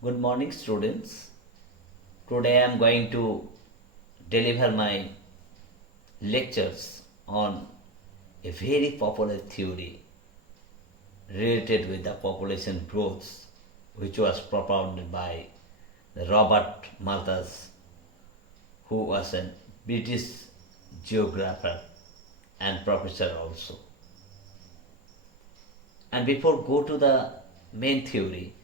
Good morning, students. Today I am going to deliver my lectures on a very popular theory related with the population growth, which was propounded by Robert Malthus, who was a British geographer and professor also. And before go to the main theory,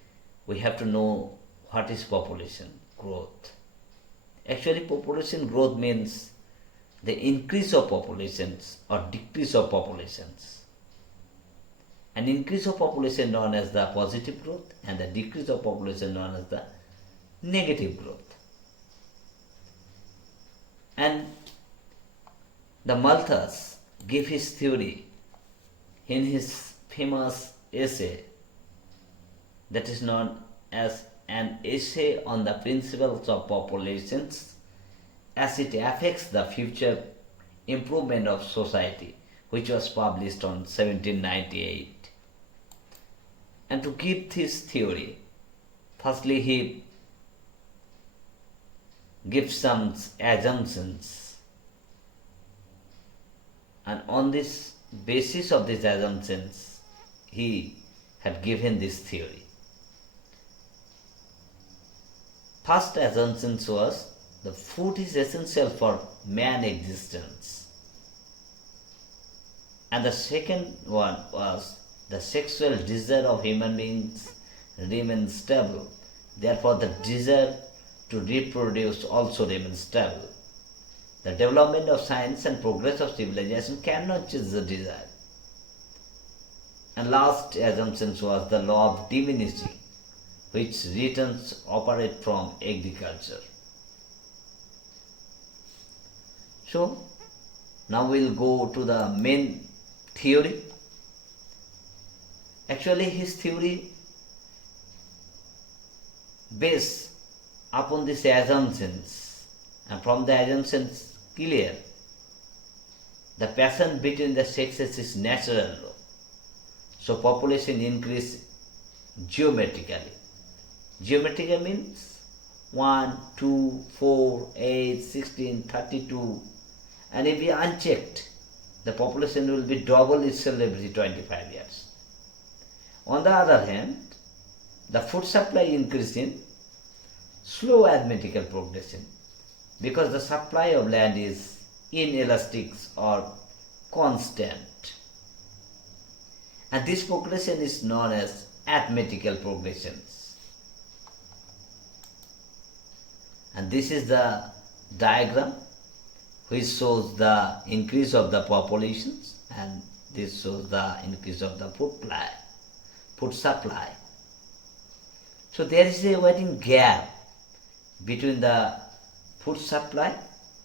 we have to know what is population growth. Actually, population growth means the increase of populations or decrease of populations. An increase of population known as the positive growth and the decrease of population known as the negative growth. And the Malthus gave his theory in his famous essay that is known as an essay on the principles of populations as it affects the future improvement of society, which was published on 1798. And to give this theory, firstly he gives some assumptions, and on this basis of these assumptions he had given this theory. First assumption was the food is essential for man existence. And the second one was the sexual desire of human beings remains stable. Therefore, the desire to reproduce also remains stable. The development of science and progress of civilization cannot change the desire. And last assumption was the law of diminishing, which returns operate from agriculture. So, now we'll go to the main theory. Actually, his theory based upon these assumptions, and from the assumptions clear, the passion between the sexes is natural law. So population increase geometrically. Geometrical means 1, 2, 4, 8, 16, 32, and if we unchecked, the population will be double itself every 25 years. On the other hand, the food supply increase in slow arithmetical progression because the supply of land is inelastic or constant. And this progression is known as arithmetical progressions. And this is the diagram which shows the increase of the populations, and this shows the increase of the food supply. So there is a waiting gap between the food supply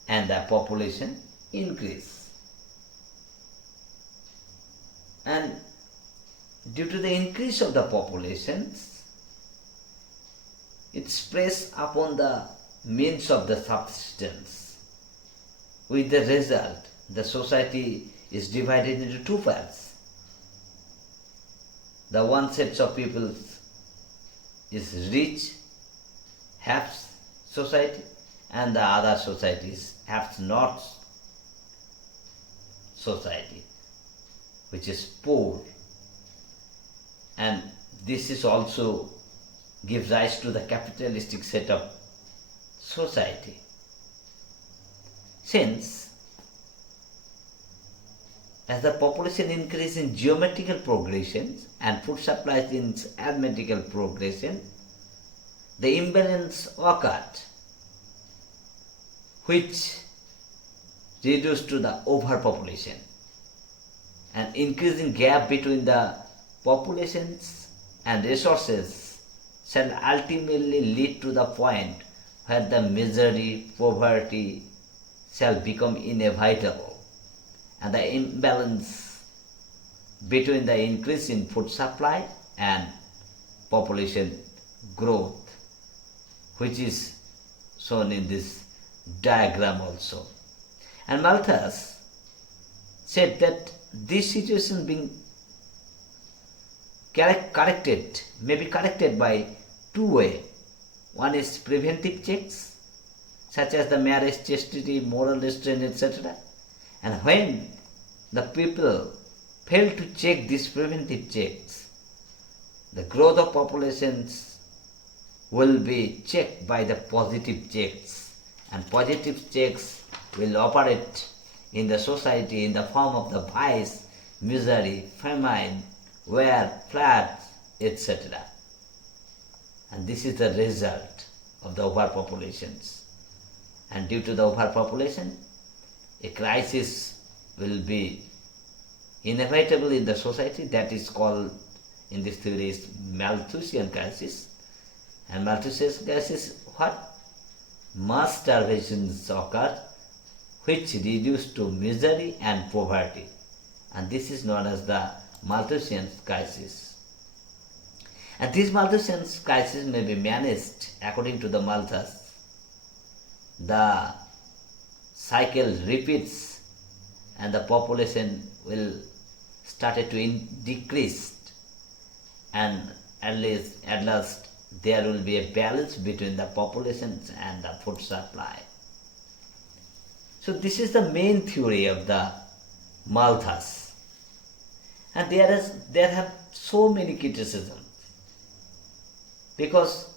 and the population increase. And due to the increase of the populations, it spreads upon the means of the subsistence. With the result, the society is divided into two parts. The one set of people is rich, haves society, and the other society is haves not society, which is poor. And this is also gives rise to the capitalistic set of society. Since as the population increase in geometrical progressions and food supplies in arithmetical progression, the imbalance occurred, which reduced to the overpopulation. An increasing gap between the populations and resources shall ultimately lead to the point where the misery, poverty shall become inevitable, and the imbalance between the increase in food supply and population growth, which is shown in this diagram also. And Malthus said that this situation being corrected may be corrected by two ways. One is preventive checks, such as the marriage, chastity, moral restraint, etc. And when the people fail to check these preventive checks, the growth of populations will be checked by the positive checks, and positive checks will operate in the society in the form of the vice, misery, famine, war, floods, etc. And this is the result of the overpopulations. And due to the overpopulation, a crisis will be inevitable in the society. That is called, in this theory, is Malthusian crisis. And Malthusian crisis, what? Mass starvations occur, which reduce to misery and poverty. And this is known as the Malthusian crisis. And this Malthusian crisis may be managed according to the Malthus. The cycle repeats and the population will start to decrease, and at last there will be a balance between the populations and the food supply. So this is the main theory of the Malthus. And there have so many criticisms, because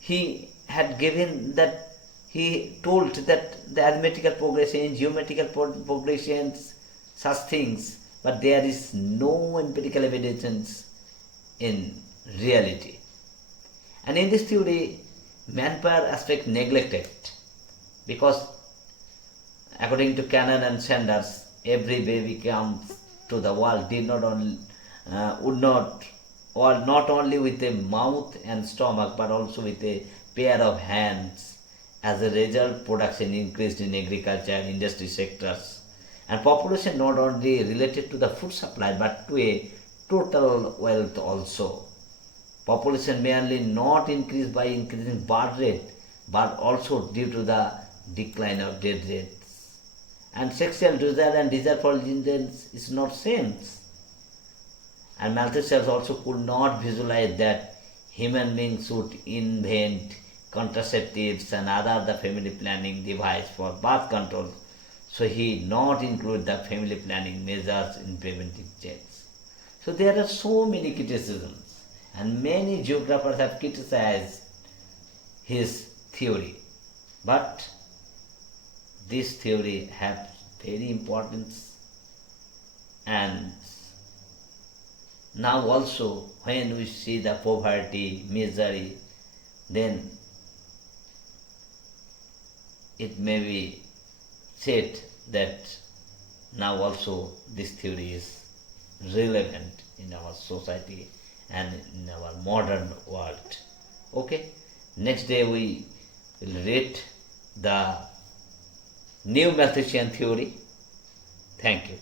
he had given that, he told that the arithmetical progression, geometrical progressions, such things, but there is no empirical evidence in reality. And in this theory, manpower aspect neglected, because according to Cannon and Sanders, every baby comes to the world not only with a mouth and stomach, but also with a pair of hands. As a result, production increased in agriculture and industry sectors, and population not only related to the food supply but to a total wealth also. Population merely not increased by increasing birth rate, but also due to the decline of death rates. And sexual desire and desire for independence is not same. And Malthusian also could not visualize that human beings would invent contraceptives and other the family planning device for birth control. So he not include the family planning measures in preventive checks. So there are so many criticisms, and many geographers have criticized his theory. But this theory has very importance. And now also when we see the poverty, misery, then it may be said that now also this theory is relevant in our society and in our modern world. Okay, next day we will read the new Malthusian theory. Thank you.